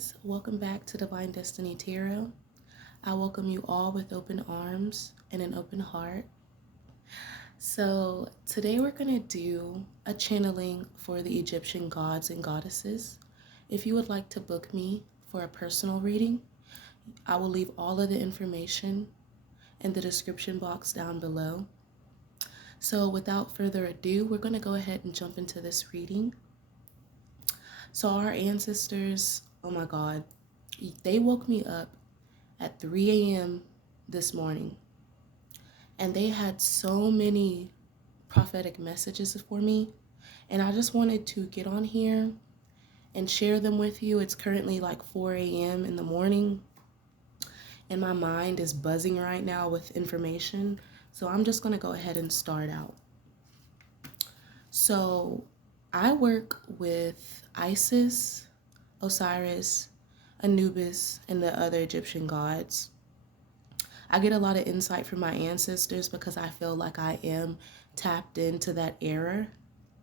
guys, welcome back to Divine Destiny Tarot. I welcome you all with open arms and an open heart. So today we're going to do a channeling for the Egyptian gods and goddesses. If you would like to book me for a personal reading, I will leave all of the information in the description box down below. So without further ado, we're going to go ahead and jump into this reading. So our ancestors, oh my God, they woke me up at 3 a.m. this morning, and they had so many prophetic messages for me, and I just wanted to get on here and share them with you. It's currently like 4 a.m. in the morning, and my mind is buzzing right now with information, so I'm just going to go ahead and start out. So I work with Isis, Osiris, Anubis, and the other Egyptian gods. I get a lot of insight from my ancestors because I feel like I am tapped into that era.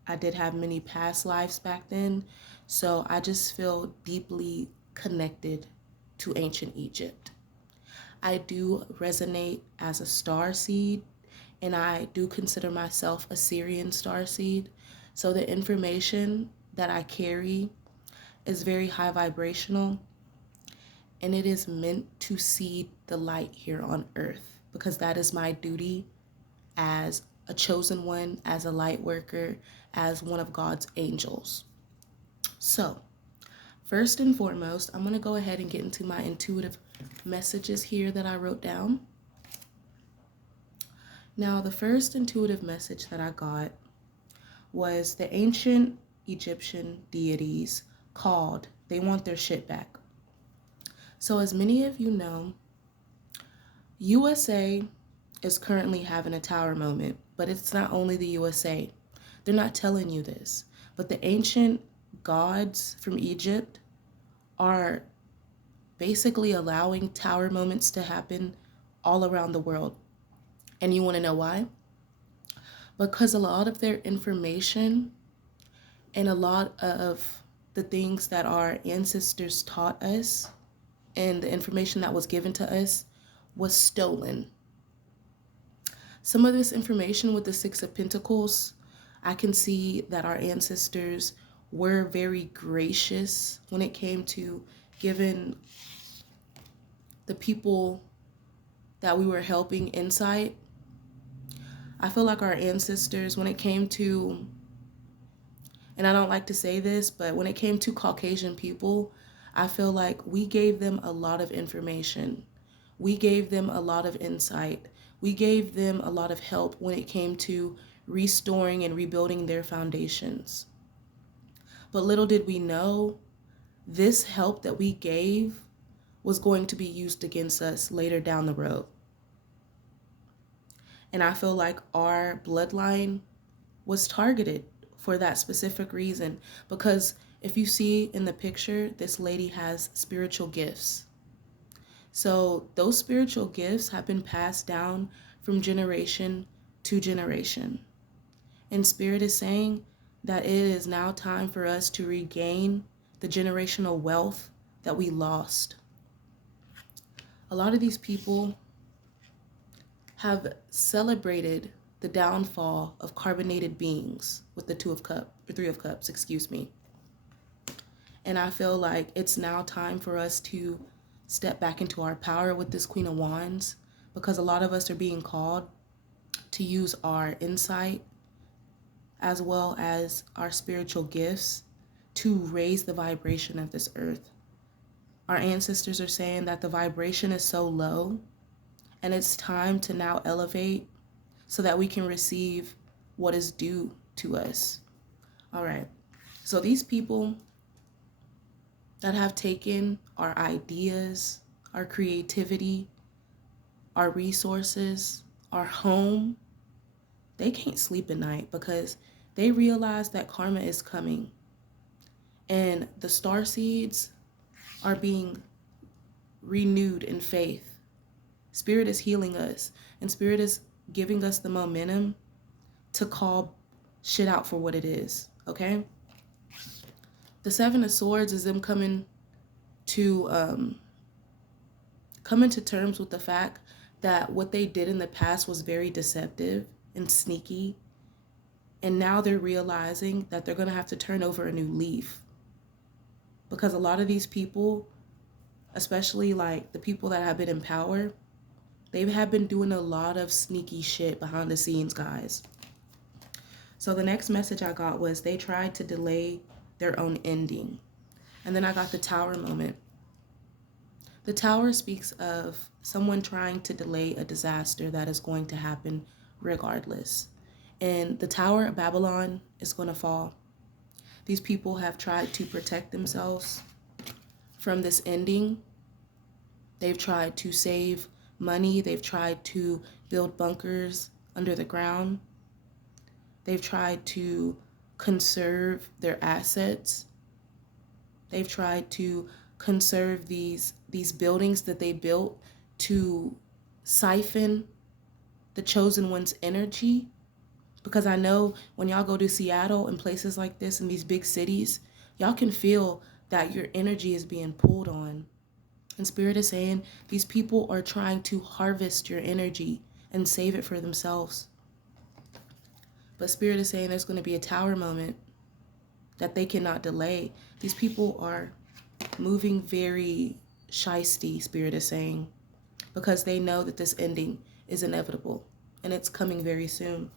I did have many past lives back then, so I just feel deeply connected to ancient Egypt. I do resonate as a star seed, and I do consider myself a Syrian star seed. So the information that I carry is very high vibrational, and it is meant to seed the light here on earth, because that is my duty as a chosen one, as a light worker, as one of God's angels. So first and foremost, I'm going to go ahead and get into my intuitive messages here that I wrote down. Now, the first intuitive message that I got was the ancient Egyptian deities called. They want their shit back. So as many of you know, USA is currently having a tower moment, but it's not only the USA. They're not telling you this, but the ancient gods from Egypt are basically allowing tower moments to happen all around the world. And you want to know why? Because a lot of their information and a lot of the things that our ancestors taught us and the information that was given to us was stolen. Some of this information with the Six of Pentacles, I can see that our ancestors were very gracious when it came to giving the people that we were helping insight. I feel like our ancestors, when it came to, and I don't like to say this, but when it came to Caucasian people, I feel like we gave them a lot of information. We gave them a lot of insight. We gave them a lot of help when it came to restoring and rebuilding their foundations. But little did we know, this help that we gave was going to be used against us later down the road. And I feel like our bloodline was targeted for that specific reason, because if you see in the picture, this lady has spiritual gifts. So those spiritual gifts have been passed down from generation to generation. And Spirit is saying that it is now time for us to regain the generational wealth that we lost. A lot of these people have celebrated the downfall of carbonated beings with the Three of Cups, excuse me. And I feel like it's now time for us to step back into our power with this Queen of Wands, because a lot of us are being called to use our insight as well as our spiritual gifts to raise the vibration of this earth. Our ancestors are saying that the vibration is so low, and it's time to now elevate so that we can receive what is due to us. All right. So these people that have taken our ideas, our creativity, our resources, our home, they can't sleep at night because they realize that karma is coming. And the star seeds are being renewed in faith. Spirit is healing us, and Spirit is giving us the momentum to call shit out for what it is, okay? The Seven of Swords is them coming to come into terms with the fact that what they did in the past was very deceptive and sneaky. And now they're realizing that they're going to have to turn over a new leaf. Because a lot of these people, especially like the people that have been in power, they have been doing a lot of sneaky shit behind the scenes, guys. So the next message I got was they tried to delay their own ending. And then I got the Tower moment. The Tower speaks of someone trying to delay a disaster that is going to happen regardless. And the Tower of Babylon is going to fall. These people have tried to protect themselves from this ending. They've tried to save money. They've tried to build bunkers under the ground. They've tried to conserve their assets. They've tried to conserve these buildings that they built to siphon the chosen one's energy. Because I know when y'all go to Seattle and places like this in these big cities, y'all can feel that your energy is being pulled on. And Spirit is saying these people are trying to harvest your energy and save it for themselves. But Spirit is saying there's going to be a Tower moment that they cannot delay. These people are moving very shiesty, Spirit is saying, because they know that this ending is inevitable and it's coming very soon.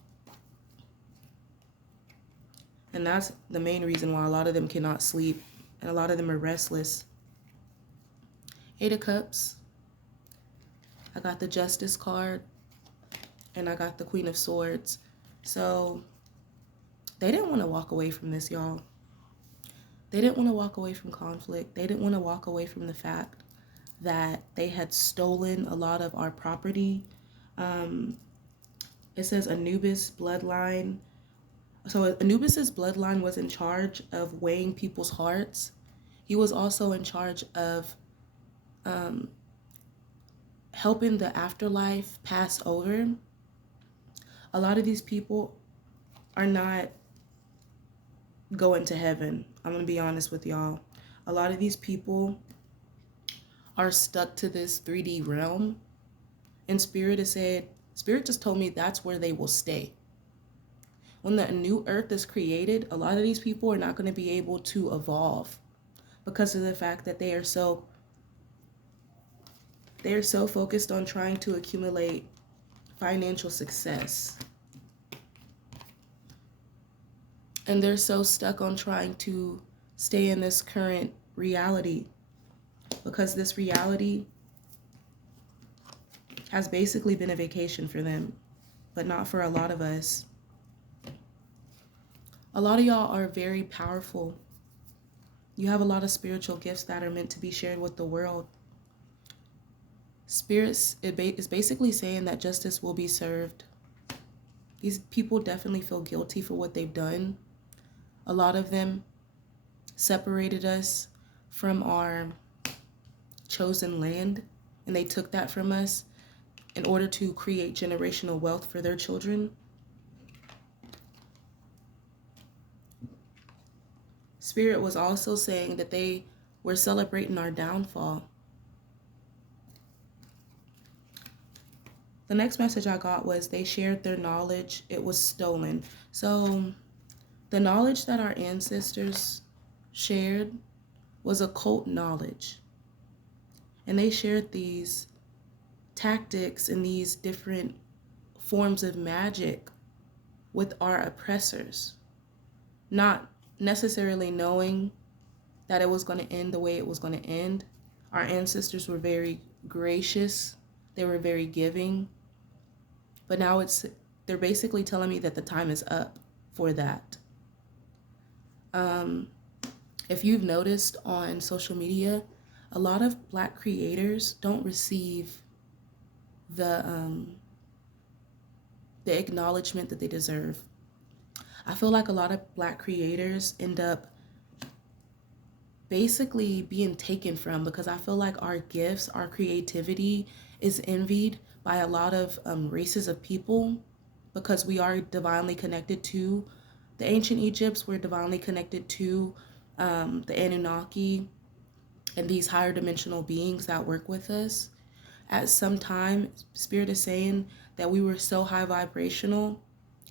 And that's the main reason why a lot of them cannot sleep and a lot of them are restless. 8 of Cups. I got the Justice card and I got the Queen of Swords. So they didn't want to walk away from this, y'all. They didn't want to walk away from conflict. They didn't want to walk away from the fact that they had stolen a lot of our property. It says Anubis bloodline. So Anubis's bloodline was in charge of weighing people's hearts. He was also in charge of helping the afterlife pass over. A lot of these people are not going to heaven. I'm going to be honest with y'all. A lot of these people are stuck to this 3D realm. And Spirit just told me that's where they will stay. When the new earth is created, a lot of these people are not going to be able to evolve because of the fact that they are so focused on trying to accumulate financial success. And they're so stuck on trying to stay in this current reality because this reality has basically been a vacation for them, but not for a lot of us. A lot of y'all are very powerful. You have a lot of spiritual gifts that are meant to be shared with the world. Spirits is basically saying that justice will be served. These people definitely feel guilty for what they've done. A lot of them separated us from our chosen land, and they took that from us in order to create generational wealth for their children. Spirit was also saying that they were celebrating our downfall. The next message I got was they shared their knowledge. It was stolen. So the knowledge that our ancestors shared was occult knowledge. And they shared these tactics and these different forms of magic with our oppressors, not necessarily knowing that it was going to end the way it was going to end. Our ancestors were very gracious. They were very giving. But now they're basically telling me that the time is up for that. If you've noticed on social media, a lot of Black creators don't receive the acknowledgement that they deserve. I feel like a lot of Black creators end up basically being taken from because I feel like our gifts, our creativity is envied by a lot of races of people because we are divinely connected to the ancient Egypts. We're divinely connected to the Anunnaki. and these higher dimensional beings that work with us. At some time, Spirit is saying that we were so high vibrational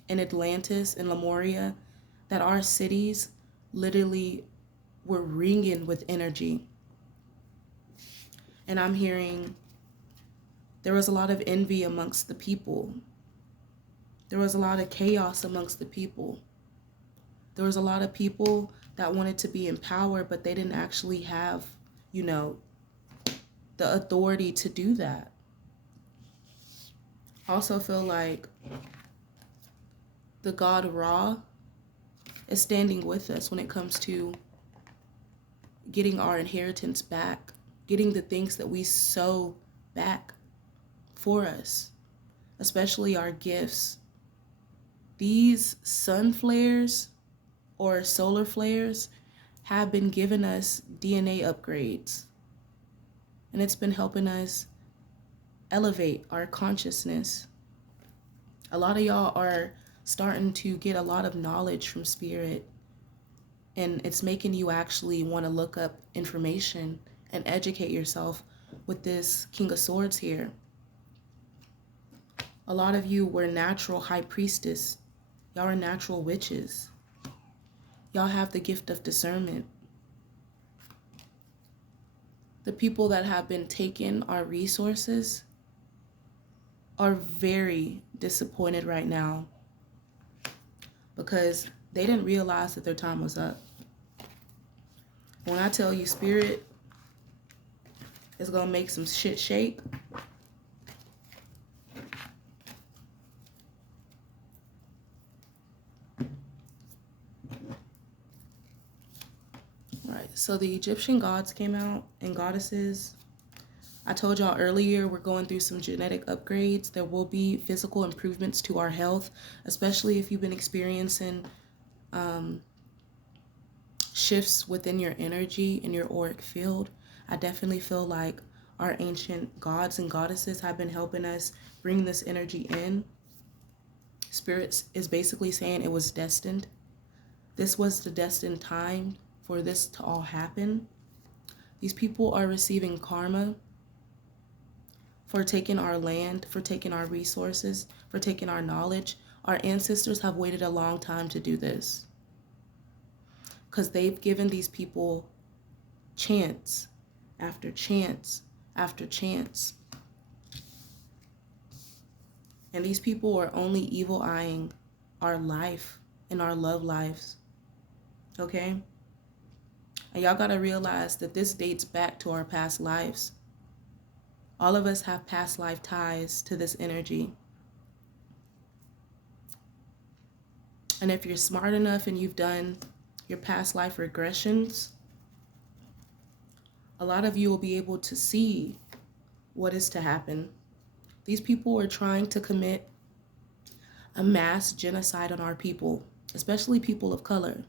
in Atlantis and Lemuria that our cities literally were ringing with energy. And I'm hearing there was a lot of envy amongst the people. There was a lot of chaos amongst the people. There was a lot of people that wanted to be in power, but they didn't actually have, the authority to do that. I also feel like the god Ra is standing with us when it comes to getting our inheritance back, getting the things that we sow back for us, especially our gifts. These sun flares or solar flares have been giving us DNA upgrades, and it's been helping us elevate our consciousness. A lot of y'all are starting to get a lot of knowledge from Spirit, and it's making you actually want to look up information and educate yourself with this King of Swords here. A lot of you were natural high priestess. Y'all are natural witches. Y'all have the gift of discernment. The people that have been taking our resources are very disappointed right now because they didn't realize that their time was up. When I tell you Spirit is going to make some shit shake, right, so the Egyptian gods came out and goddesses. I told y'all earlier we're going through some genetic upgrades. There will be physical improvements to our health, especially if you've been experiencing shifts within your energy in your auric field. I definitely feel like our ancient gods and goddesses have been helping us bring this energy in. Spirit is basically saying it was destined. This was the destined time for this to all happen. These people are receiving karma for taking our land, for taking our resources, for taking our knowledge. Our ancestors have waited a long time to do this because they've given these people chance after chance after chance. And these people are only evil-eyeing our life and our love lives, okay? And y'all gotta realize that this dates back to our past lives. All of us have past life ties to this energy. And if you're smart enough and you've done your past life regressions, a lot of you will be able to see what is to happen. These people are trying to commit a mass genocide on our people, especially people of color.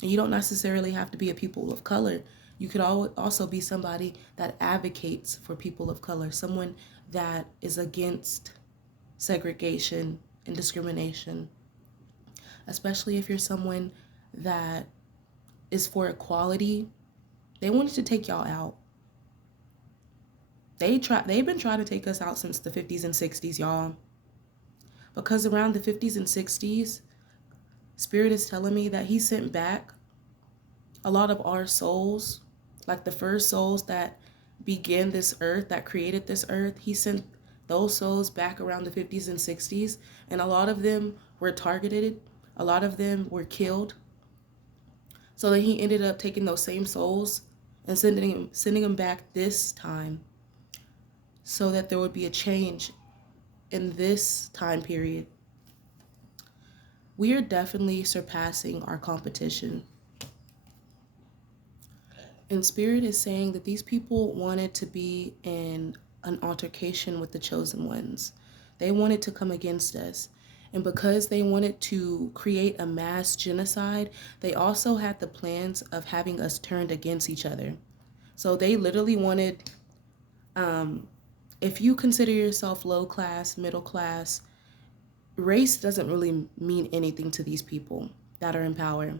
And you don't necessarily have to be a people of color. You could also be somebody that advocates for people of color, someone that is against segregation and discrimination, especially if you're someone that is for equality. They wanted to take y'all out. They've been trying to take us out since the 50s and 60s, y'all. Because around the 50s and 60s, Spirit is telling me that he sent back a lot of our souls, like the first souls that began this earth, that created this earth. He sent those souls back around the 50s and 60s, and a lot of them were targeted. A lot of them were killed. So then he ended up taking those same souls and sending them back this time so that there would be a change in this time period. We are definitely surpassing our competition. And Spirit is saying that these people wanted to be in an altercation with the chosen ones. They wanted to come against us. And because they wanted to create a mass genocide, they also had the plans of having us turned against each other. So they literally wanted, if you consider yourself low class, middle class, race doesn't really mean anything to these people that are in power.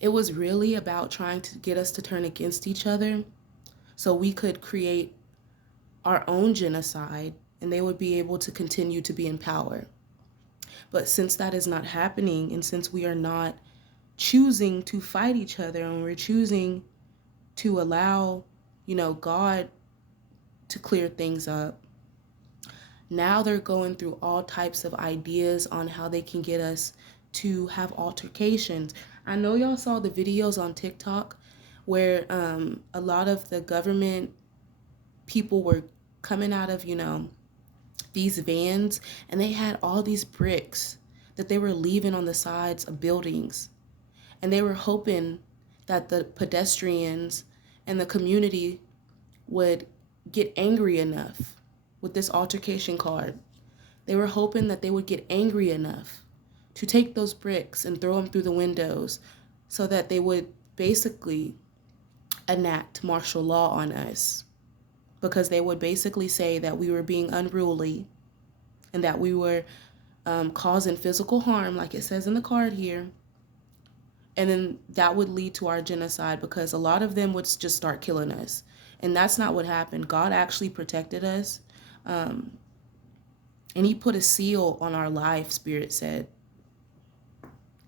It was really about trying to get us to turn against each other so we could create our own genocide and they would be able to continue to be in power. But since that is not happening, and since we are not choosing to fight each other and we're choosing to allow, God to clear things up, now they're going through all types of ideas on how they can get us to have altercations. I know y'all saw the videos on TikTok where a lot of the government people were coming out of, these vans, and they had all these bricks that they were leaving on the sides of buildings. And they were hoping that the pedestrians and the community would get angry enough with this altercation card. They were hoping that they would get angry enough to take those bricks and throw them through the windows so that they would basically enact martial law on us, because they would basically say that we were being unruly and that we were causing physical harm, like it says in the card here. And then that would lead to our genocide, because a lot of them would just start killing us. And that's not what happened. God actually protected us. And he put a seal on our life, Spirit said.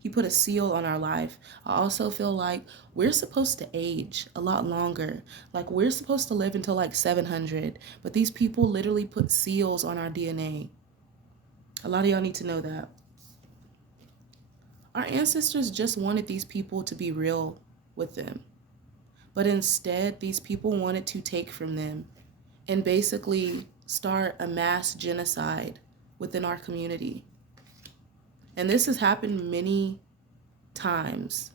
He put a seal on our life. I also feel like we're supposed to age a lot longer. Like we're supposed to live until like 700. But these people literally put seals on our DNA. A lot of y'all need to know that. Our ancestors just wanted these people to be real with them. But instead, these people wanted to take from them and basically start a mass genocide within our community. And this has happened many times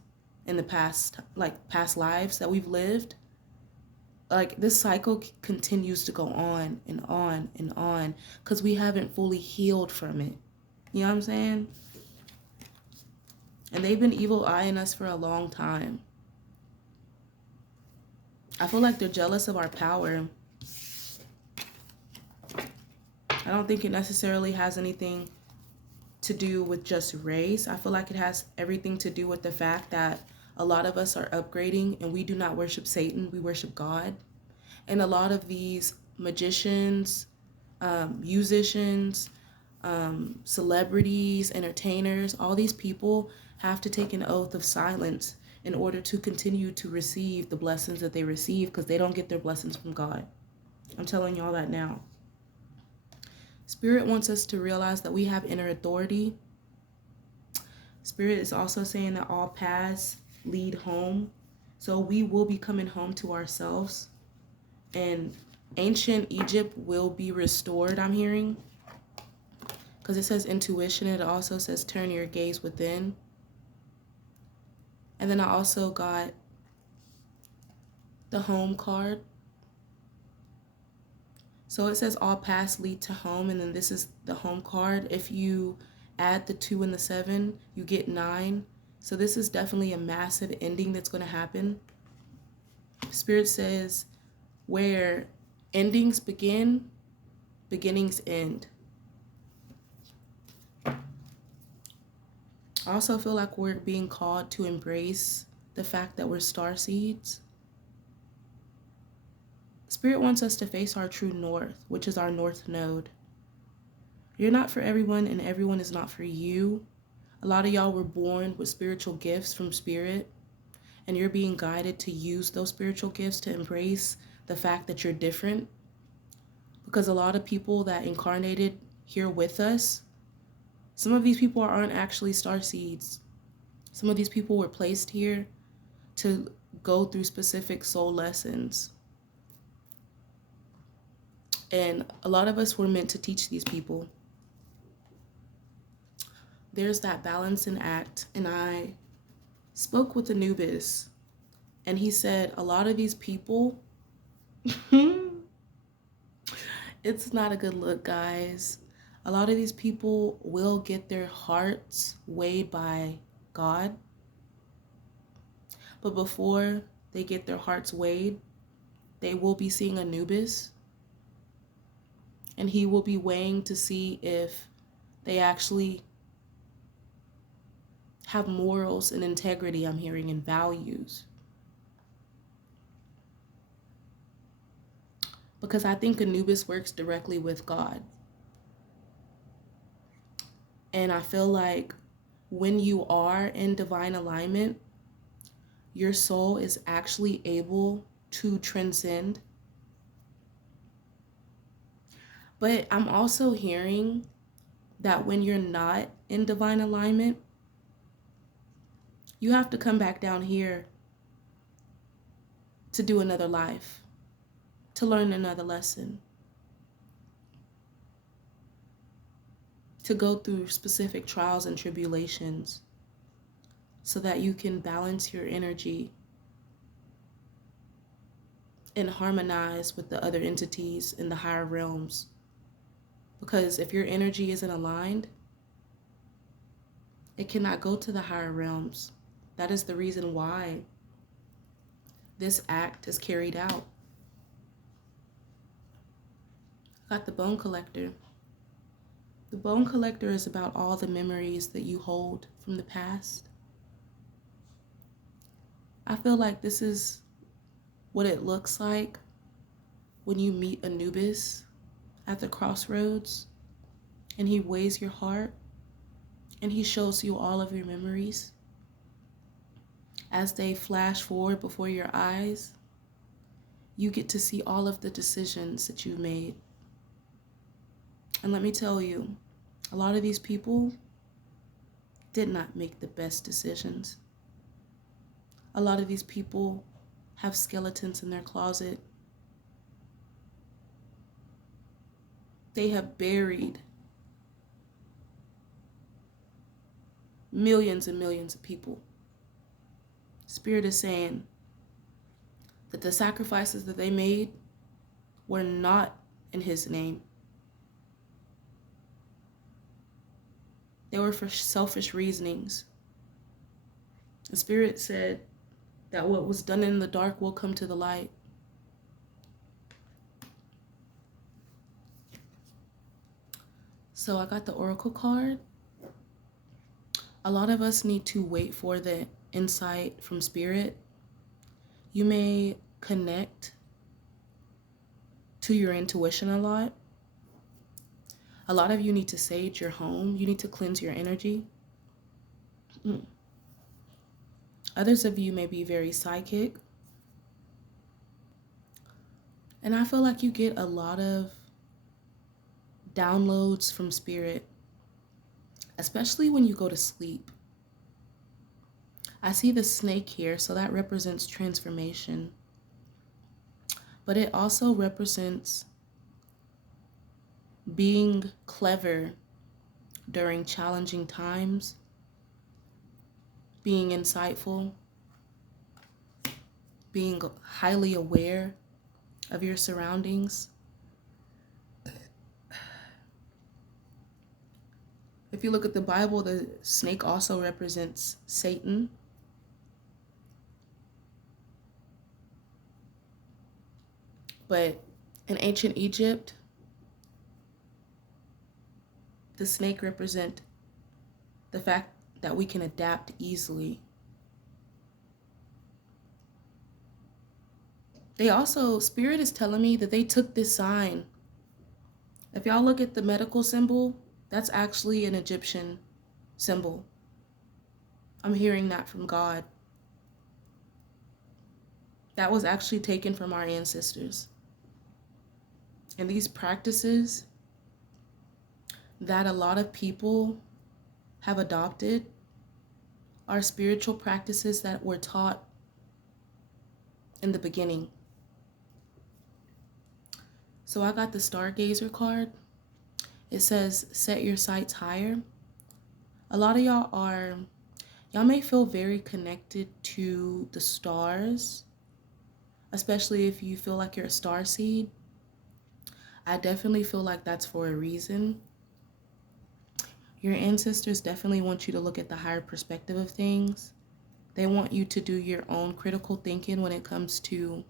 in the past lives that we've lived. Like this cycle continues to go on and on and on because we haven't fully healed from it. You know what I'm saying? And they've been evil eyeing us for a long time. I feel like they're jealous of our power. I don't think it necessarily has anything to do with just race. I feel like it has everything to do with the fact that a lot of us are upgrading and we do not worship Satan, we worship God. And a lot of these magicians, musicians, celebrities, entertainers, all these people have to take an oath of silence in order to continue to receive the blessings that they receive, because they don't get their blessings from God. I'm telling y'all that now. Spirit wants us to realize that we have inner authority. Spirit is also saying that all paths lead home. So we will be coming home to ourselves. And ancient Egypt will be restored, I'm hearing. Because it says intuition. It also says turn your gaze within. And then I also got the home card. So it says all paths lead to home, and then this is the home card. If you add the 2 and the 7, you get 9. So this is definitely a massive ending that's going to happen. Spirit says where endings begin, beginnings end. I also feel like we're being called to embrace the fact that we're star seeds. Spirit wants us to face our true north, which is our north node. You're not for everyone, and everyone is not for you. A lot of y'all were born with spiritual gifts from Spirit, and you're being guided to use those spiritual gifts to embrace the fact that you're different. Because a lot of people that incarnated here with us, some of these people aren't actually star seeds. Some of these people were placed here to go through specific soul lessons. And a lot of us were meant to teach these people. There's that balance and act. And I spoke with Anubis, and he said a lot of these people, it's not a good look, guys. A lot of these people will get their hearts weighed by God. But before they get their hearts weighed, they will be seeing Anubis. And he will be weighing to see if they actually have morals and integrity, I'm hearing, and values. Because I think Anubis works directly with God. And I feel like when you are in divine alignment, your soul is actually able to transcend. But I'm also hearing that when you're not in divine alignment, you have to come back down here to do another life, to learn another lesson, to go through specific trials and tribulations so that you can balance your energy and harmonize with the other entities in the higher realms. Because if your energy isn't aligned, it cannot go to the higher realms. That is the reason why this act is carried out. Got the bone collector. The bone collector is about all the memories that you hold from the past. I feel like this is what it looks like when you meet Anubis at the crossroads and he weighs your heart and he shows you all of your memories. As they flash forward before your eyes, you get to see all of the decisions that you've made. And let me tell you, a lot of these people did not make the best decisions. A lot of these people have skeletons in their closet. They have buried millions and millions of people. Spirit is saying that the sacrifices that they made were not in His name. They were for selfish reasonings. The Spirit said that what was done in the dark will come to the light. So I got the Oracle card. A lot of us need to wait for the insight from Spirit. You may connect to your intuition a lot. A lot of you need to sage your home. You need to cleanse your energy. Others of you may be very psychic. And I feel like you get a lot of downloads from Spirit, especially when you go to sleep. I see the snake here, so that represents transformation. But it also represents being clever during challenging times, being insightful, being highly aware of your surroundings. If you look at the Bible, the snake also represents Satan. But in ancient Egypt, the snake represents the fact that we can adapt easily. They also, Spirit is telling me that they took this sign. If y'all look at the medical symbol, that's actually an Egyptian symbol. I'm hearing that from God. That was actually taken from our ancestors. And these practices that a lot of people have adopted are spiritual practices that were taught in the beginning. So I got the Stargazer card. It says, set your sights higher. A lot of y'all may feel very connected to the stars, especially if you feel like you're a star seed. I definitely feel like that's for a reason. Your ancestors definitely want you to look at the higher perspective of things. They want you to do your own critical thinking when it comes to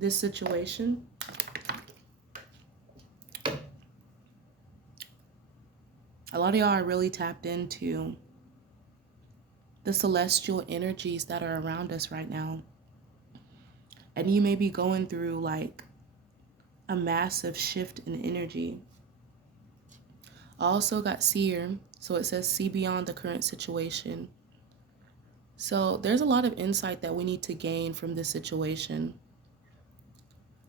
this situation. A lot of y'all are really tapped into the celestial energies that are around us right now. And you may be going through like a massive shift in energy. I also got seer, so it says see beyond the current situation. So there's a lot of insight that we need to gain from this situation.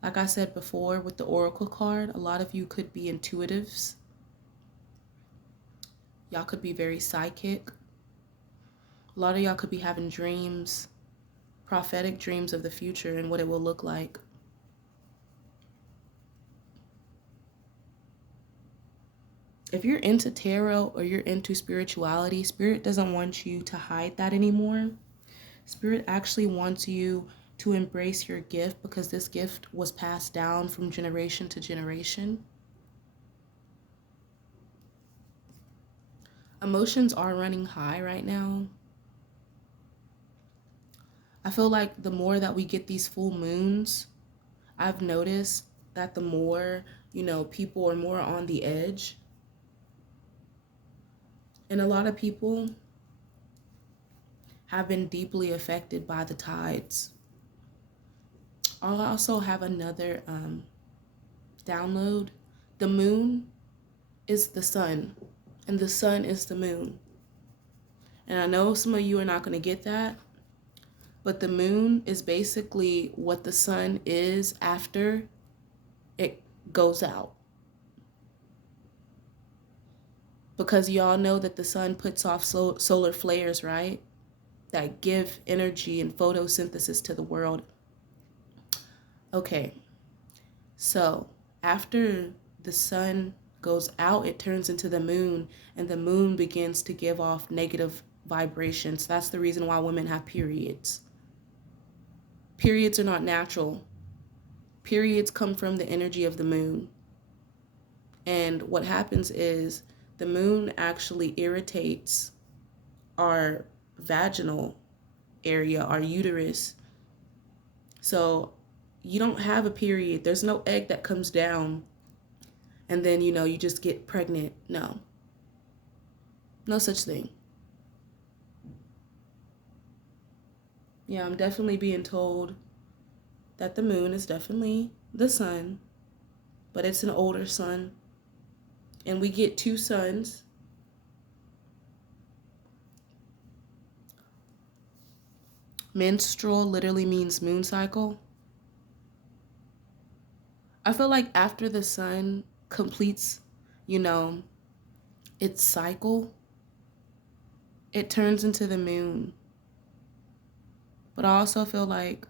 Like I said before with the Oracle card, a lot of you could be intuitives. Y'all could be very psychic. A lot of y'all could be having dreams, prophetic dreams of the future and what it will look like. If you're into tarot or you're into spirituality, Spirit doesn't want you to hide that anymore. Spirit actually wants you to embrace your gift because this gift was passed down from generation to generation. Emotions are running high right now. I feel like the more that we get these full moons, I've noticed that the more, people are more on the edge. And a lot of people have been deeply affected by the tides. I'll also have another download. The moon is the sun, and the sun is the moon. And I know some of you are not going to get that, but the moon is basically what the sun is after it goes out. Because y'all know that the sun puts off solar flares, right? That give energy and photosynthesis to the world. Okay, so after the sun goes out, it turns into the moon, and the moon begins to give off negative vibrations. That's the reason why women have periods. Periods are not natural. Periods come from the energy of the moon. And what happens is the moon actually irritates our vaginal area, our uterus. So you don't have a period. There's no egg that comes down and then, you just get pregnant. No. No such thing. Yeah, I'm definitely being told that the moon is definitely the sun, but it's an older sun. And we get 2 suns. Menstrual literally means moon cycle. I feel like after the sun completes, its cycle, it turns into the moon. But I also feel like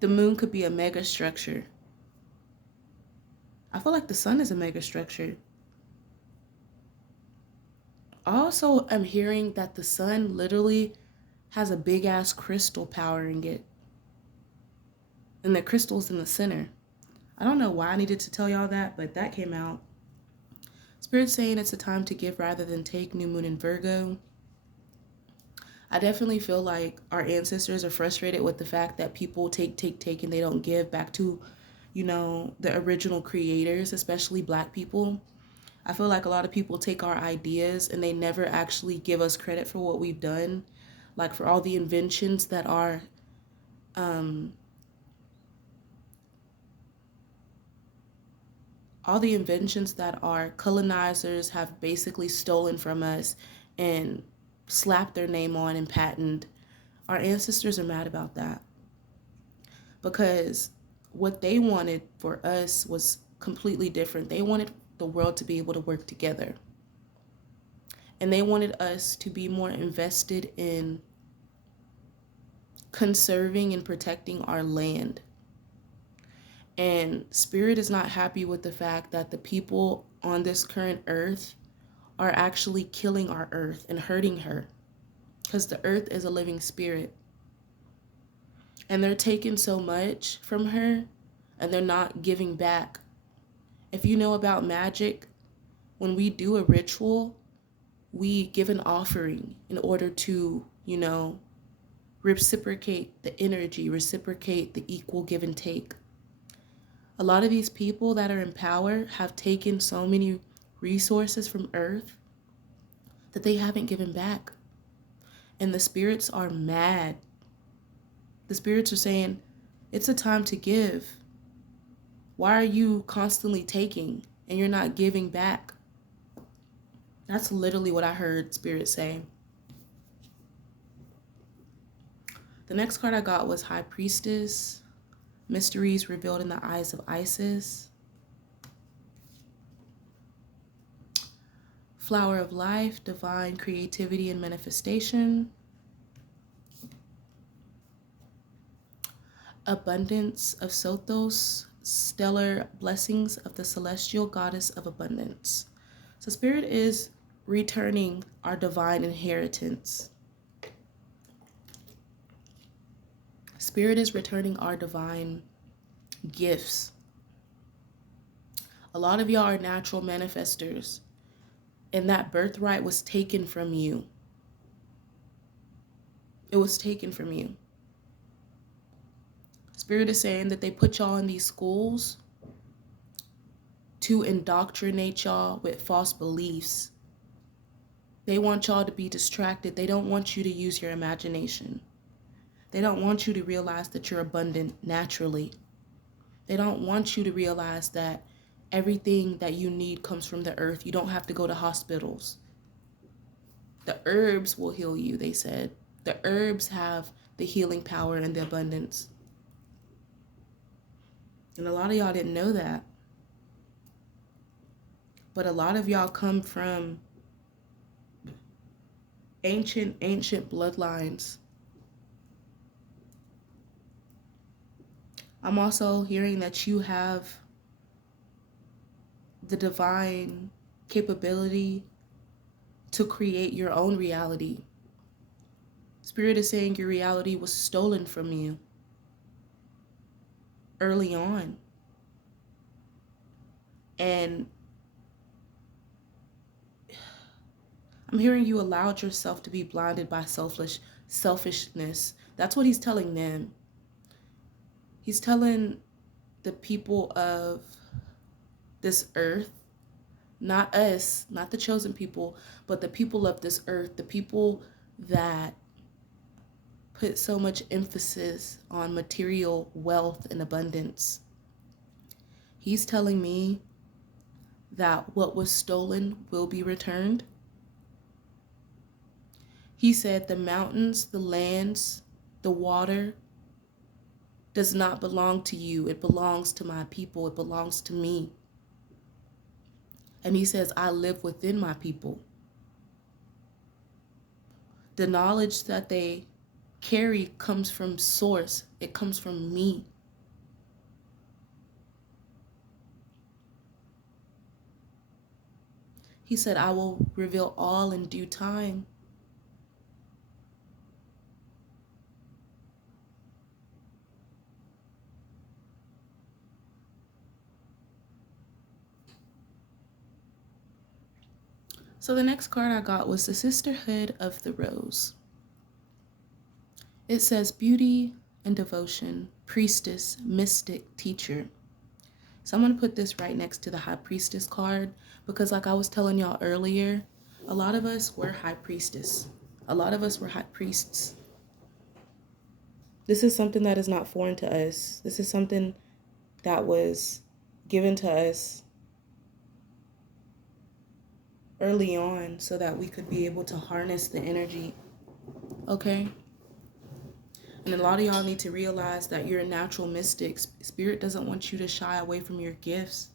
the moon could be a mega structure. I feel like the sun is a mega structure. I also am hearing that the sun literally has a big ass crystal powering it. And the crystal's in the center. I don't know why I needed to tell y'all that, but that came out. Spirit's saying it's a time to give rather than take, new moon in Virgo. I definitely feel like our ancestors are frustrated with the fact that people take, and they don't give back to, the original creators, especially Black people. I feel like a lot of people take our ideas and they never actually give us credit for what we've done. Like for all the inventions that are, colonizers have basically stolen from us and slapped their name on and patented. Our ancestors are mad about that because what they wanted for us was completely different. They wanted the world to be able to work together. And they wanted us to be more invested in conserving and protecting our land. And Spirit is not happy with the fact that the people on this current earth are actually killing our earth and hurting her, because the earth is a living spirit. And they're taking so much from her and they're not giving back. If you know about magic, when we do a ritual, we give an offering in order to, reciprocate the energy, reciprocate the equal give and take. A lot of these people that are in power have taken so many resources from Earth that they haven't given back. And the spirits are mad. The spirits are saying, it's a time to give. Why are you constantly taking and you're not giving back? That's literally what I heard Spirit say. The next card I got was High Priestess, Mysteries Revealed in the Eyes of Isis. Flower of Life, Divine Creativity and Manifestation. Abundance of Sothos, Stellar Blessings of the Celestial Goddess of Abundance. So Spirit is returning our divine inheritance. Spirit is returning our divine gifts. A lot of y'all are natural manifestors, and that birthright was taken from you. It was taken from you. Spirit is saying that they put y'all in these schools to indoctrinate y'all with false beliefs. They want y'all to be distracted. They don't want you to use your imagination. They don't want you to realize that you're abundant naturally. They don't want you to realize that everything that you need comes from the earth. You don't have to go to hospitals. The herbs will heal you, they said. The herbs have the healing power and the abundance. And a lot of y'all didn't know that. But a lot of y'all come from ancient bloodlines. I'm also hearing that you have the divine capability to create your own reality. Spirit is saying your reality was stolen from you early on. And I'm hearing you allowed yourself to be blinded by selfishness. That's what he's telling them. He's telling the people of this earth, not us, not the chosen people, but the people of this earth, the people that put so much emphasis on material wealth and abundance. He's telling me that what was stolen will be returned. He said the mountains, the lands, the water does not belong to you. It belongs to my people. It belongs to me. And he says, I live within my people. The knowledge that they carry comes from source. It comes from me. He said, I will reveal all in due time. So the next card I got was the Sisterhood of the Rose. It says beauty and devotion, priestess, mystic, teacher. So I'm going to put this right next to the High Priestess card because like I was telling y'all earlier, a lot of us were High Priestess. A lot of us were High Priests. This is something that is not foreign to us. This is something that was given to us early on so that we could be able to harness the energy. Okay? And a lot of y'all need to realize that you're a natural mystic. Spirit doesn't want you to shy away from your gifts.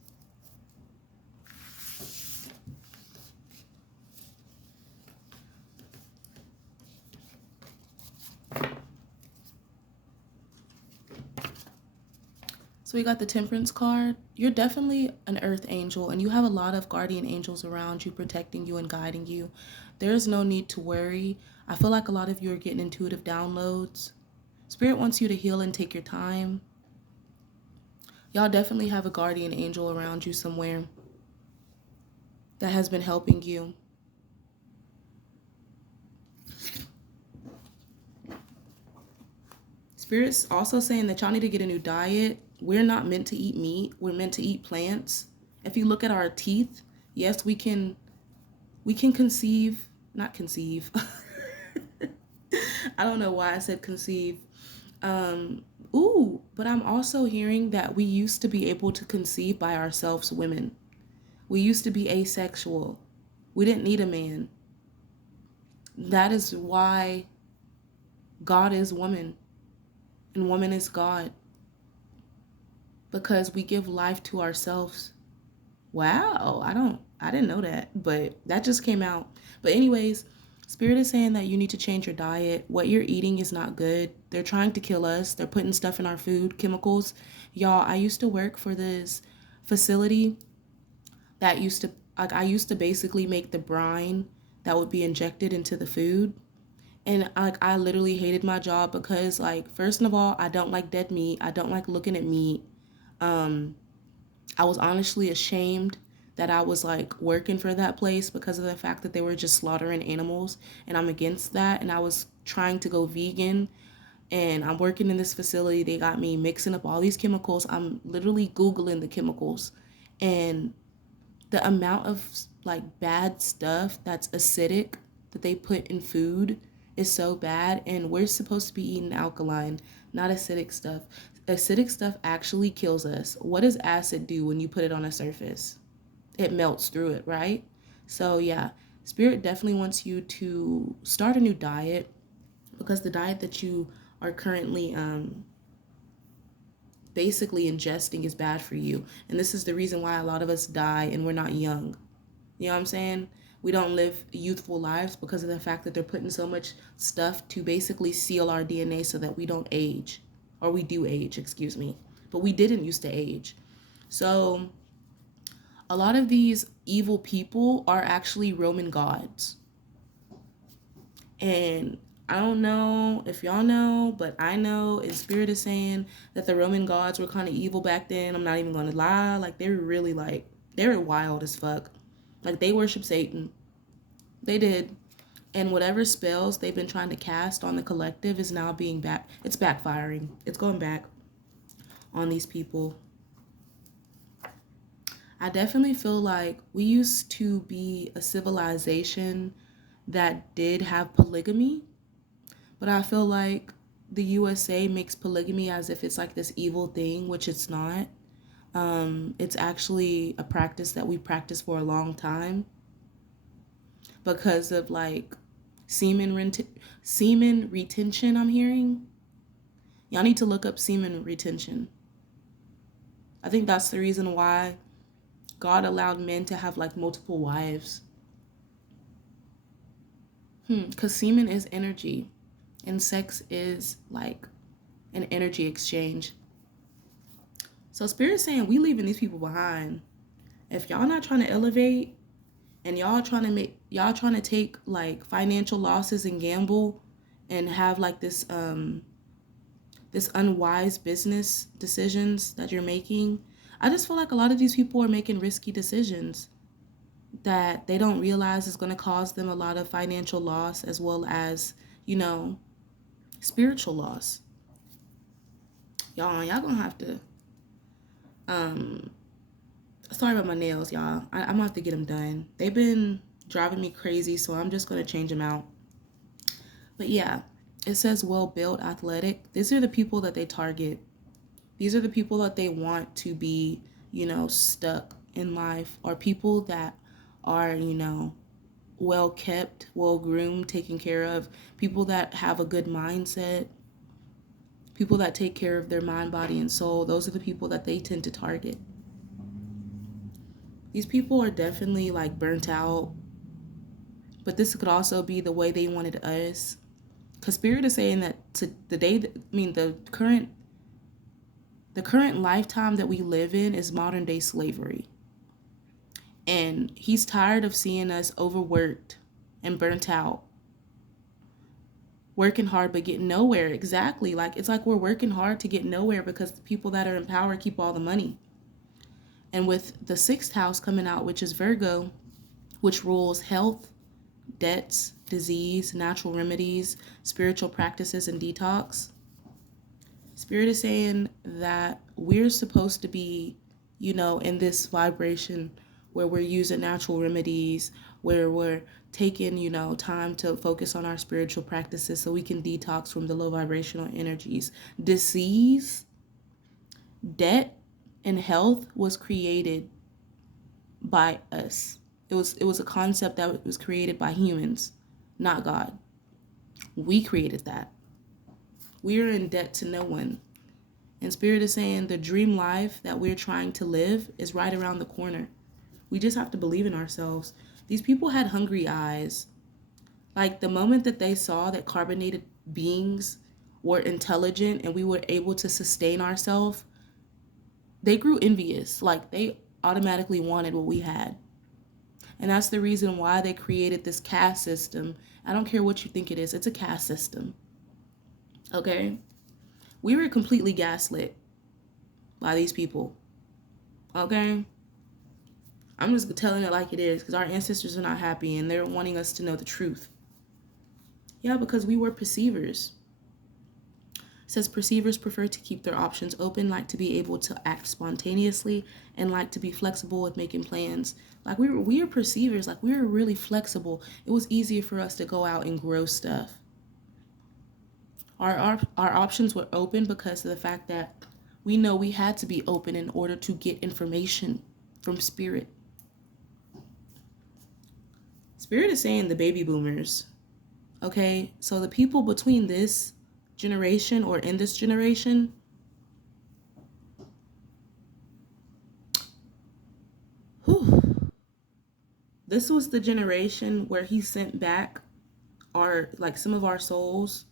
So we got the Temperance card. You're definitely an earth angel and you have a lot of guardian angels around you protecting you and guiding you. There's no need to worry. I feel like a lot of you are getting intuitive downloads. Spirit wants you to heal and take your time. Y'all definitely have a guardian angel around you somewhere that has been helping you. Spirit's also saying that y'all need to get a new diet. We're not meant to eat meat. We're meant to eat plants. If you look at our teeth, yes, we can not conceive. I don't know why I said conceive. Ooh, but I'm also hearing that we used to be able to conceive by ourselves, women. We used to be asexual. We didn't need a man. That is why God is woman and woman is God, because we give life to ourselves. Wow, I didn't know that, but that just came out. But anyways, Spirit is saying that you need to change your diet. What you're eating is not good. They're trying to kill us. They're putting stuff in our food, chemicals. Y'all, I used to work for this facility that used to, like, I used to basically make the brine that would be injected into the food. And like, I literally hated my job because, like, first of all, I don't like dead meat. I don't like looking at meat. I was honestly ashamed that I was like working for that place because of the fact that they were just slaughtering animals, and I'm against that. And I was trying to go vegan, and I'm working in this facility. They got me mixing up all these chemicals. I'm literally Googling the chemicals, and the amount of like bad stuff that's acidic that they put in food is so bad. And we're supposed to be eating alkaline, not acidic stuff. Acidic stuff actually kills us. What does acid do when you put it on a surface? It melts through it, right? So yeah, Spirit definitely wants you to start a new diet, because the diet that you are currently basically ingesting is bad for you. And this is the reason why a lot of us die and we're not young. You know what I'm saying? We don't live youthful lives because of the fact that they're putting so much stuff to basically seal our DNA so that we don't age. Or we do age, excuse me. But we didn't used to age. So a lot of these evil people are actually Roman gods. And I don't know if y'all know, but I know, and Spirit is saying that the Roman gods were kind of evil back then. I'm not even going to lie. Like, they were really like, they were wild as fuck. Like, they worship Satan. They did. And whatever spells they've been trying to cast on the collective is now being it's backfiring. It's going back on these people. I definitely feel like we used to be a civilization that did have polygamy, but I feel like the USA makes polygamy as if it's like this evil thing, which it's not. It's actually a practice that we practiced for a long time because of like semen retention. I'm hearing y'all need to look up semen retention. I think that's the reason why God allowed men to have like multiple wives. Because semen is energy, and sex is like an energy exchange. So Spirit's saying we leaving these people behind. If y'all not trying to elevate, and y'all trying to take like financial losses and gamble and have like this this unwise business decisions that you're making, I just feel like a lot of these people are making risky decisions that they don't realize is going to cause them a lot of financial loss, as well as, you know, spiritual loss. Y'all gonna have to sorry about my nails, y'all. I'm gonna have to get them done. They've been driving me crazy, so I'm just gonna change them out. But yeah, it says well-built, athletic. These are the people that they target. These are the people that they want to be, you know, stuck in life, or people that are, you know, well kept, well groomed, taken care of, people that have a good mindset, people that take care of their mind, body, and soul. Those are the people that they tend to target. These people are definitely like burnt out, but this could also be the way they wanted us. Because Spirit is saying that the current lifetime that we live in is modern day slavery. And he's tired of seeing us overworked and burnt out, working hard but getting nowhere. Exactly. Like, it's like we're working hard to get nowhere because the people that are in power keep all the money. And with the 6th house coming out, which is Virgo, which rules health, debts, disease, natural remedies, spiritual practices, and detox, Spirit is saying that we're supposed to be, you know, in this vibration where we're using natural remedies, where we're taking, time to focus on our spiritual practices so we can detox from the low vibrational energies. Disease, debt, and health was created by us. It was a concept that was created by humans, not God. We created that. We are in debt to no one. And Spirit is saying the dream life that we're trying to live is right around the corner. We just have to believe in ourselves. These people had hungry eyes. Like the moment that they saw that carbonated beings were intelligent and we were able to sustain ourselves, they grew envious. Like they automatically wanted what we had. And that's the reason why they created this caste system. I don't care what you think it is. It's a caste system. Okay? We were completely gaslit by these people. Okay? I'm just telling it like it is because our ancestors are not happy and they're wanting us to know the truth. Yeah, because we were perceivers. It says perceivers prefer to keep their options open, like to be able to act spontaneously, and like to be flexible with making plans. Like we are perceivers, like we were really flexible. It was easier for us to go out and grow stuff. Our options were open because of the fact that we know we had to be open in order to get information from Spirit. Spirit is saying the baby boomers. Okay, so the people between this generation or in this generation, this was the generation where he sent back some of our souls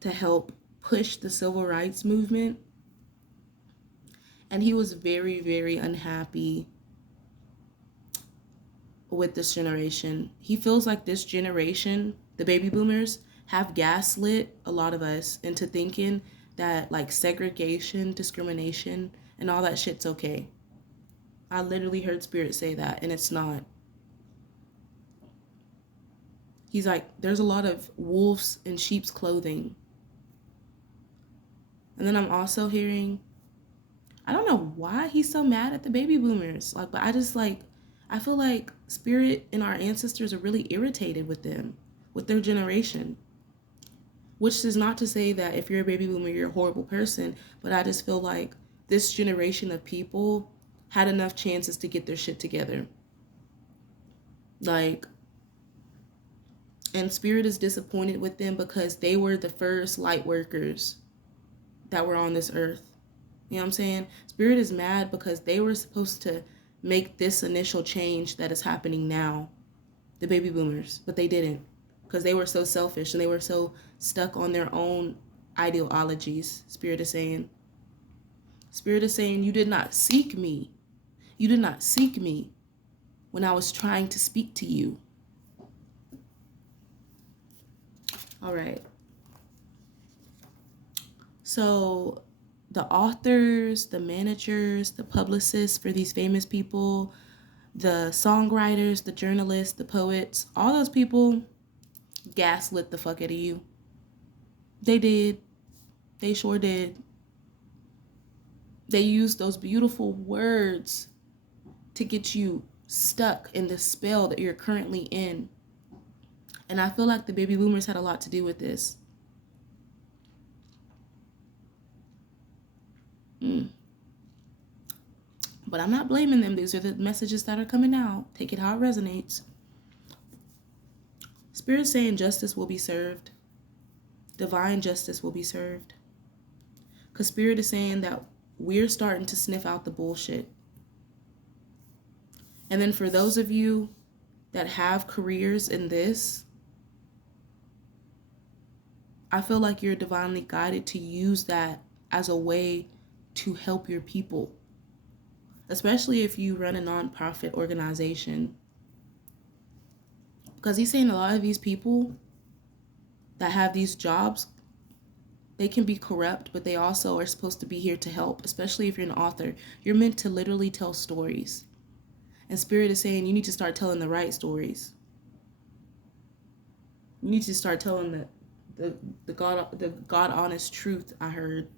to help push the civil rights movement. And he was very, very unhappy with this generation. He feels like this generation, the baby boomers, have gaslit a lot of us into thinking that like segregation, discrimination, and all that shit's okay. I literally heard Spirit say that, and it's not. He's like, there's a lot of wolves in sheep's clothing. And then I'm also hearing, I don't know why he's so mad at the baby boomers. Like, but I feel like Spirit and our ancestors are really irritated with them, with their generation. Which is not to say that if you're a baby boomer, you're a horrible person, but I just feel like this generation of people had enough chances to get their shit together. And Spirit is disappointed with them because they were the first light workers that were on this earth. You know what I'm saying? Spirit is mad because they were supposed to make this initial change that is happening now, the baby boomers, but they didn't. Because they were so selfish and they were so stuck on their own ideologies. Spirit is saying, you did not seek me. You did not seek me when I was trying to speak to you. All right. So the authors, the managers, the publicists for these famous people, the songwriters, the journalists, the poets, all those people gaslit the fuck out of you. They did. They sure did. They used those beautiful words to get you stuck in the spell that you're currently in. And I feel like the baby boomers had a lot to do with this. But I'm not blaming them. These are the messages that are coming out. Take it how it resonates. Spirit saying justice will be served. Divine justice will be served. Because Spirit is saying that we're starting to sniff out the bullshit. And then for those of you that have careers in this, I feel like you're divinely guided to use that as a way to help your people. Especially if you run a nonprofit organization. Because he's saying a lot of these people that have these jobs, they can be corrupt, but they also are supposed to be here to help, especially if you're an author. You're meant to literally tell stories. And Spirit is saying you need to start telling the right stories. You need to start telling the God honest truth, I heard.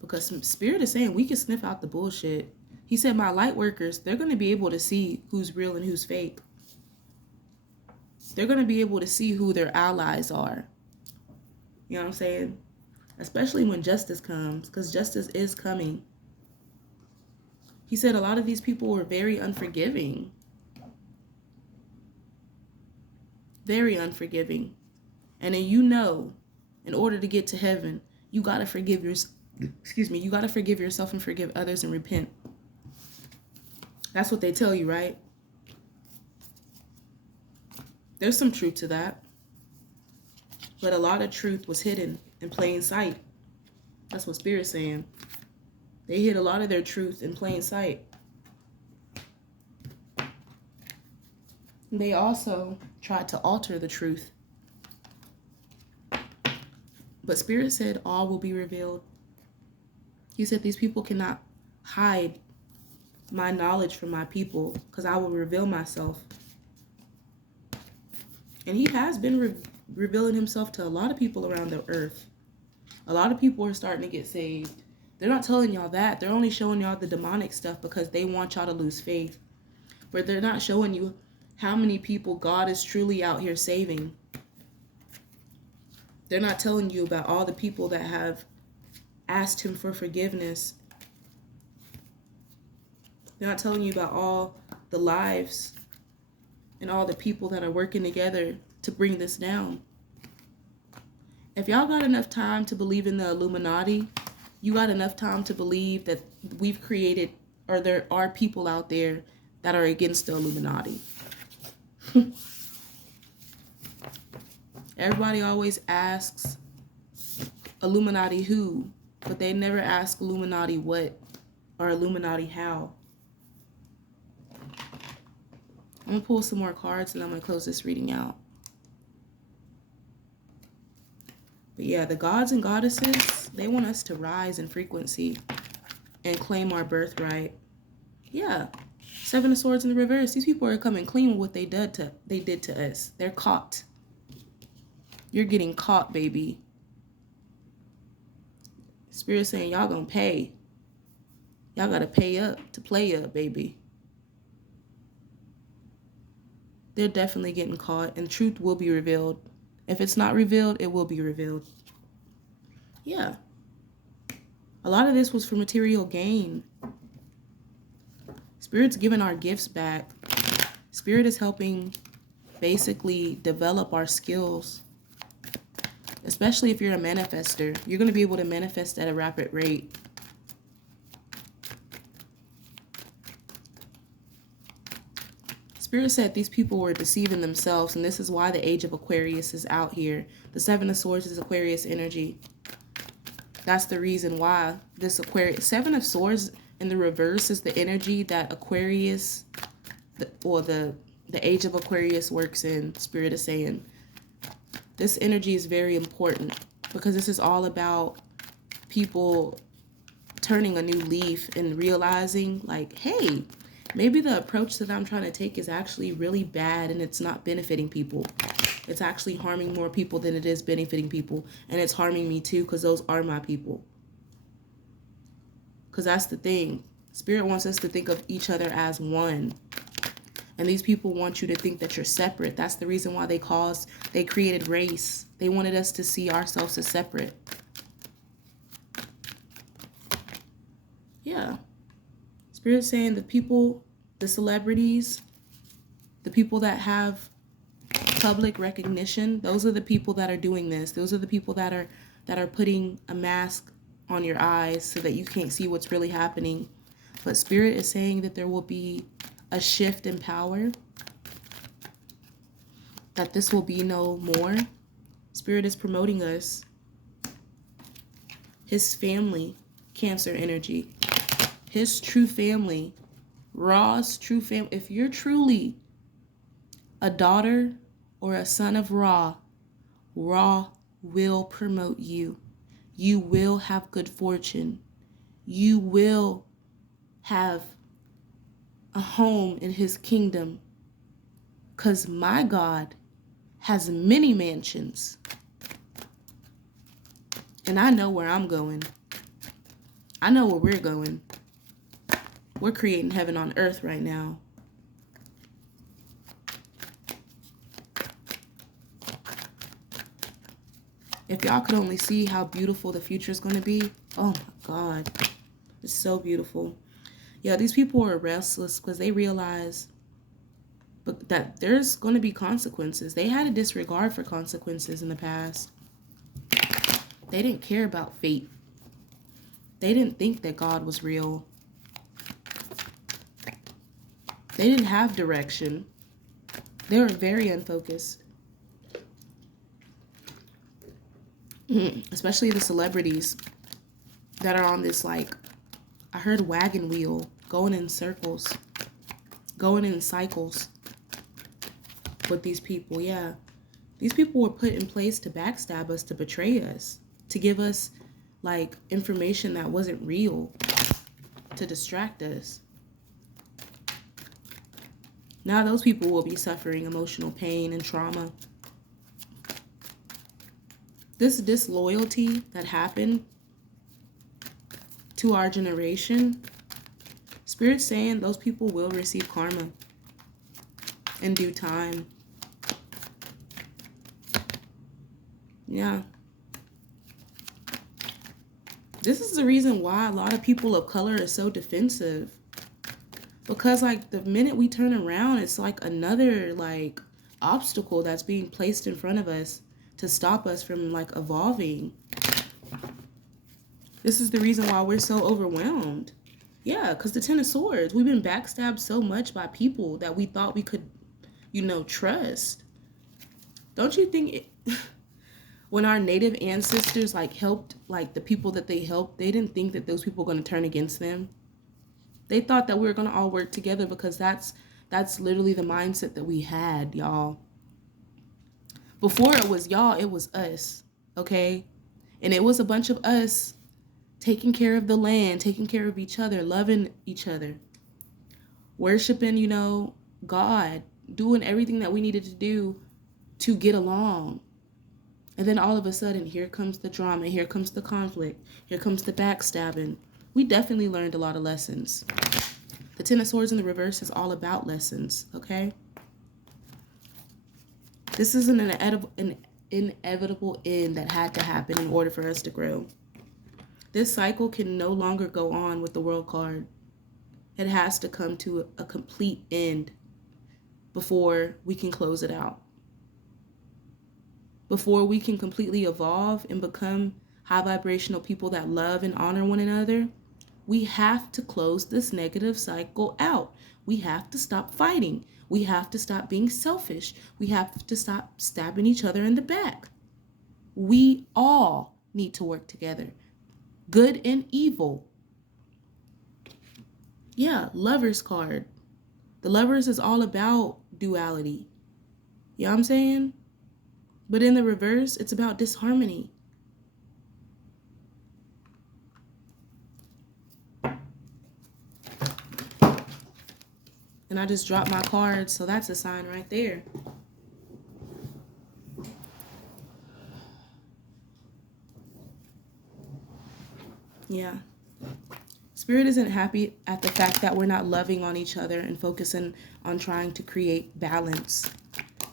Because Spirit is saying we can sniff out the bullshit. He said, my light workers, they're going to be able to see who's real and who's fake. They're going to be able to see who their allies are. You know what I'm saying? Especially when justice comes, because justice is coming. He said a lot of these people were very unforgiving. Very unforgiving. And then in order to get to heaven, you got to forgive you got to forgive yourself and forgive others and repent. That's what they tell you, right? There's some truth to that. But a lot of truth was hidden in plain sight. That's what Spirit's saying. They hid a lot of their truth in plain sight. They also tried to alter the truth. But Spirit said all will be revealed. He said these people cannot hide my knowledge from my people, because I will reveal myself. And he has been revealing himself to a lot of people around the earth. A lot of people are starting to get saved. They're not telling y'all that. They're only showing y'all the demonic stuff because they want y'all to lose faith. But they're not showing you how many people God is truly out here saving. They're not telling you about all the people that have asked him for forgiveness. They're not telling you about all the lives and all the people that are working together to bring this down. If y'all got enough time to believe in the Illuminati, you got enough time to believe that we've created, or there are people out there that are against the Illuminati. Everybody always asks Illuminati who, but they never ask Illuminati what or Illuminati how. I'm going to pull some more cards and I'm going to close this reading out. But yeah, the gods and goddesses, they want us to rise in frequency and claim our birthright. Yeah. Seven of Swords in the reverse. These people are coming clean with what they did to us. They're caught. You're getting caught, baby. Spirit saying y'all gonna pay. Y'all gotta pay up to play up, baby. They're definitely getting caught, and truth will be revealed. If it's not revealed, it will be revealed. Yeah. A lot of this was for material gain. Spirit's giving our gifts back. Spirit is helping basically develop our skills. Especially if you're a manifester. You're going to be able to manifest at a rapid rate. Spirit said these people were deceiving themselves, and this is why the age of Aquarius is out here. The Seven of Swords is Aquarius energy. That's the reason why this Aquarius... Seven of Swords in the reverse is the energy that Aquarius, the age of Aquarius works in. Spirit is saying this energy is very important because this is all about people turning a new leaf and realizing, like, hey, maybe the approach that I'm trying to take is actually really bad and it's not benefiting people. It's actually harming more people than it is benefiting people. And it's harming me too, because those are my people. Because that's the thing. Spirit wants us to think of each other as one. And these people want you to think that you're separate. That's the reason why they created race. They wanted us to see ourselves as separate. Yeah. Spirit's saying the people, the celebrities, the people that have public recognition, those are the people that are doing this. Those are the people that are putting a mask on your eyes so that you can't see what's really happening. But Spirit is saying that there will be a shift in power, that this will be no more. Spirit is promoting us. His family, Cancer energy. His true family, Ra's true family. If you're truly a daughter or a son of Ra, Ra will promote you. You will have good fortune. You will have a home in his kingdom. Because my God has many mansions. And I know where I'm going. I know where we're going. We're creating heaven on earth right now. If y'all could only see how beautiful the future is going to be. Oh my God. It's so beautiful. Yeah, these people are restless because they realize that there's going to be consequences. They had a disregard for consequences in the past. They didn't care about fate. They didn't think that God was real. They didn't have direction. They were very unfocused. Especially the celebrities that are on this, like, I heard wagon wheel, going in circles, going in cycles with these people. Yeah, these people were put in place to backstab us, to betray us, to give us like information that wasn't real, to distract us. Now those people will be suffering emotional pain and trauma. This disloyalty that happened to our generation, Spirit's saying those people will receive karma in due time. Yeah. This is the reason why a lot of people of color are so defensive. Because like the minute we turn around, it's like another like obstacle that's being placed in front of us to stop us from like evolving. This is the reason why we're so overwhelmed. Yeah, because the Ten of Swords, we've been backstabbed so much by people that we thought we could, you know, trust. Don't you think when our native ancestors like helped like the people that they helped, they didn't think that those people were going to turn against them? They thought that we were going to all work together because that's literally the mindset that we had, y'all. Before it was y'all, it was us, okay? And it was a bunch of us taking care of the land, taking care of each other, loving each other, worshiping, you know, God, doing everything that we needed to do to get along. And then all of a sudden, here comes the drama, here comes the conflict, here comes the backstabbing. We definitely learned a lot of lessons. The Ten of Swords in the reverse is all about lessons, okay? This is an inevitable end that had to happen in order for us to grow. This cycle can no longer go on with the World card. It has to come to a complete end before we can close it out. Before we can completely evolve and become high vibrational people that love and honor one another, we have to close this negative cycle out. We have to stop fighting. We have to stop being selfish. We have to stop stabbing each other in the back. We all need to work together. Good and evil. Yeah, Lovers card. The Lovers is all about duality. You know what I'm saying? But in the reverse, it's about disharmony. And I just dropped my cards, so that's a sign right there. Yeah. Spirit isn't happy at the fact that we're not loving on each other and focusing on trying to create balance.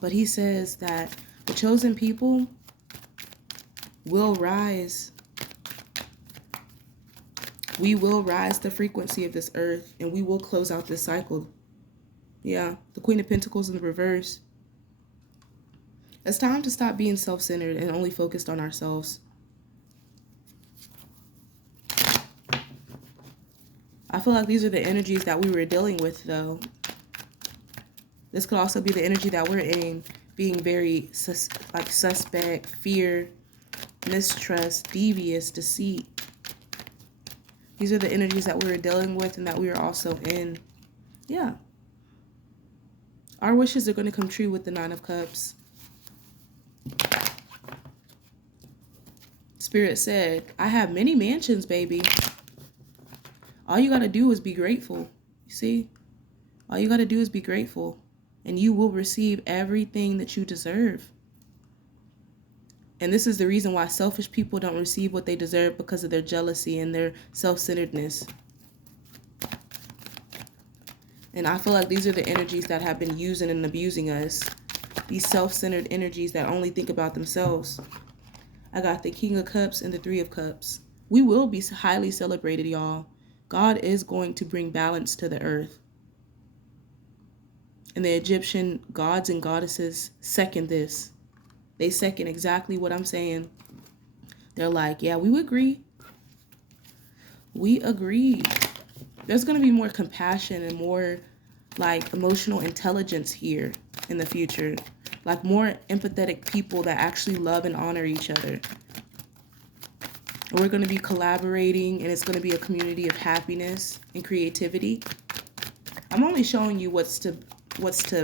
But he says that the chosen people will rise. We will rise the frequency of this earth, and we will close out this cycle. Yeah, the Queen of Pentacles in the reverse. It's time to stop being self-centered and only focused on ourselves. I feel like these are the energies that we were dealing with, though. This could also be the energy that we're in, being very suspect, fear, mistrust, devious, deceit. These are the energies that we were dealing with and that we are also in. Yeah. Our wishes are going to come true with the Nine of Cups. Spirit said, I have many mansions, baby. All you got to do is be grateful. You see? All you got to do is be grateful. And you will receive everything that you deserve. And this is the reason why selfish people don't receive what they deserve, because of their jealousy and their self-centeredness. And I feel like these are the energies that have been using and abusing us. These self-centered energies that only think about themselves. I got the King of Cups and the Three of Cups. We will be highly celebrated, y'all. God is going to bring balance to the earth. And the Egyptian gods and goddesses second this. They second exactly what I'm saying. They're like, yeah, we agree. We agree. There's going to be more compassion and more like emotional intelligence here in the future. Like more empathetic people that actually love and honor each other. And we're going to be collaborating, and it's going to be a community of happiness and creativity. I'm only showing you what's to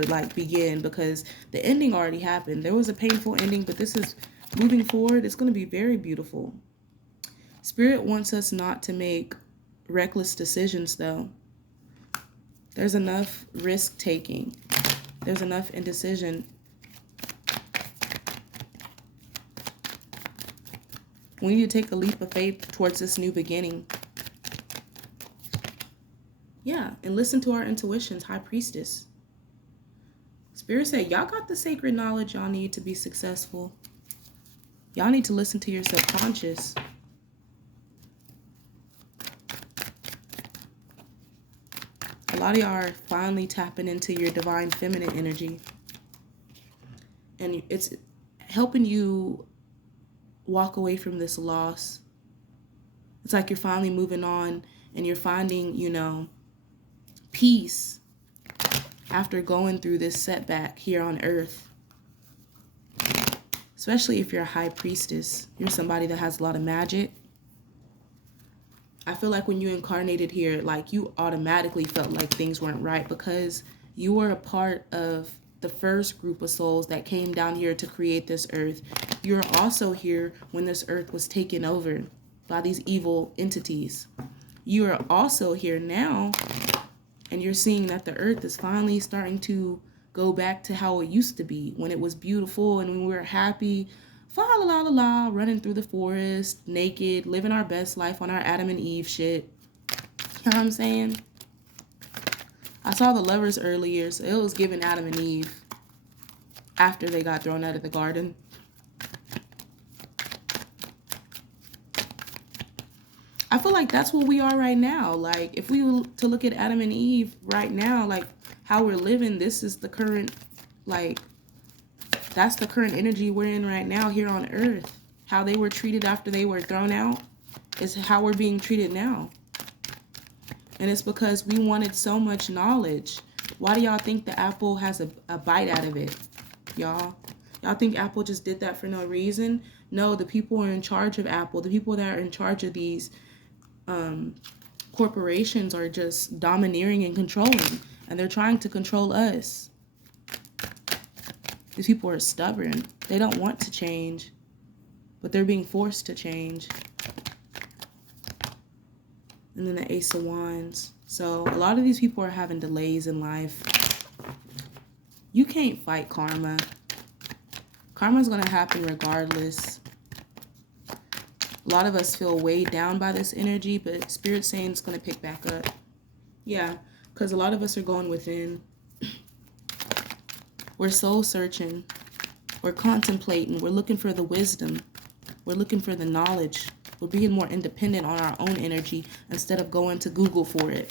like begin, because the ending already happened. There was a painful ending, but this is moving forward. It's going to be very beautiful. Spirit wants us not to make reckless decisions, though. There's enough risk taking. There's enough indecision. We need to take a leap of faith towards this new beginning. Yeah, and listen to our intuitions, High Priestess. Spirit said, y'all got the sacred knowledge y'all need to be successful. Y'all need to listen to your subconscious. A lot of y'all are finally tapping into your divine feminine energy. And it's helping you walk away from this loss. It's like you're finally moving on and you're finding, you know, peace after going through this setback here on earth. Especially if you're a high priestess. You're somebody that has a lot of magic. I feel like when you incarnated here, like you automatically felt like things weren't right because you were a part of the first group of souls that came down here to create this earth. You're also here when this earth was taken over by these evil entities. You are also here now, and you're seeing that the earth is finally starting to go back to how it used to be, when it was beautiful and when we were happy, fa la la la la, running through the forest, naked, living our best life on our Adam and Eve shit. You know what I'm saying? I saw the lovers earlier, so it was giving Adam and Eve after they got thrown out of the garden. I feel like that's what we are right now. Like, if we were to look at Adam and Eve right now, like how we're living, this is the current, like, that's the current energy we're in right now here on earth. How they were treated after they were thrown out is how we're being treated now. And it's because we wanted so much knowledge. Why do y'all think the apple has a bite out of it, y'all? Y'all think Apple just did that for no reason? No, the people who are in charge of Apple, the people that are in charge of these corporations are just domineering and controlling. And they're trying to control us. These people are stubborn. They don't want to change. But they're being forced to change. And then the Ace of Wands. So a lot of these people are having delays in life. You can't fight karma. Karma's going to happen regardless. A lot of us feel weighed down by this energy, but Spirit's saying it's going to pick back up. Yeah, because a lot of us are going within. We're soul searching. We're contemplating. We're looking for the wisdom. We're looking for the knowledge. We're being more independent on our own energy instead of going to Google for it.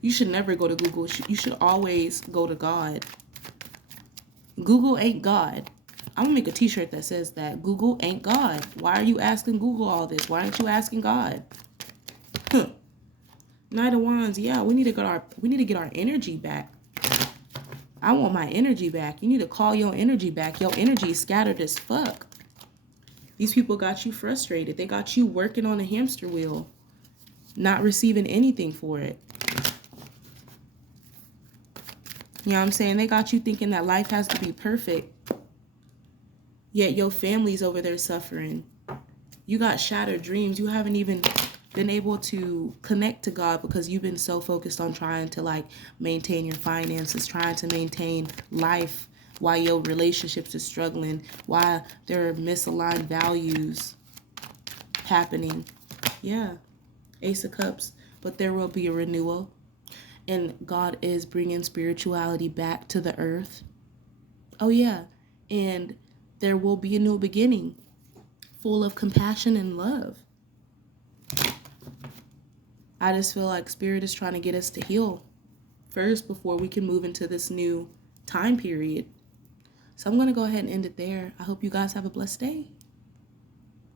You should never go to Google. You should always go to God. Google ain't God. I'm going to make a t-shirt that says that. Google ain't God. Why are you asking Google all this? Why aren't you asking God? Knight of Wands. Yeah, we need to get our energy back. I want my energy back. You need to call your energy back. Your energy is scattered as fuck. These people got you frustrated. They got you working on a hamster wheel, not receiving anything for it. You know what I'm saying? They got you thinking that life has to be perfect. Yet your family's over there suffering. You got shattered dreams. You haven't even been able to connect to God because you've been so focused on trying to like maintain your finances, trying to maintain life while your relationships are struggling, while there are misaligned values happening. Yeah. Ace of Cups. But there will be a renewal. and God is bringing spirituality back to the earth. Oh yeah, and there will be a new beginning full of compassion and love. I just feel like Spirit is trying to get us to heal first before we can move into this new time period. So I'm going to go ahead and end it there. I hope you guys have a blessed day.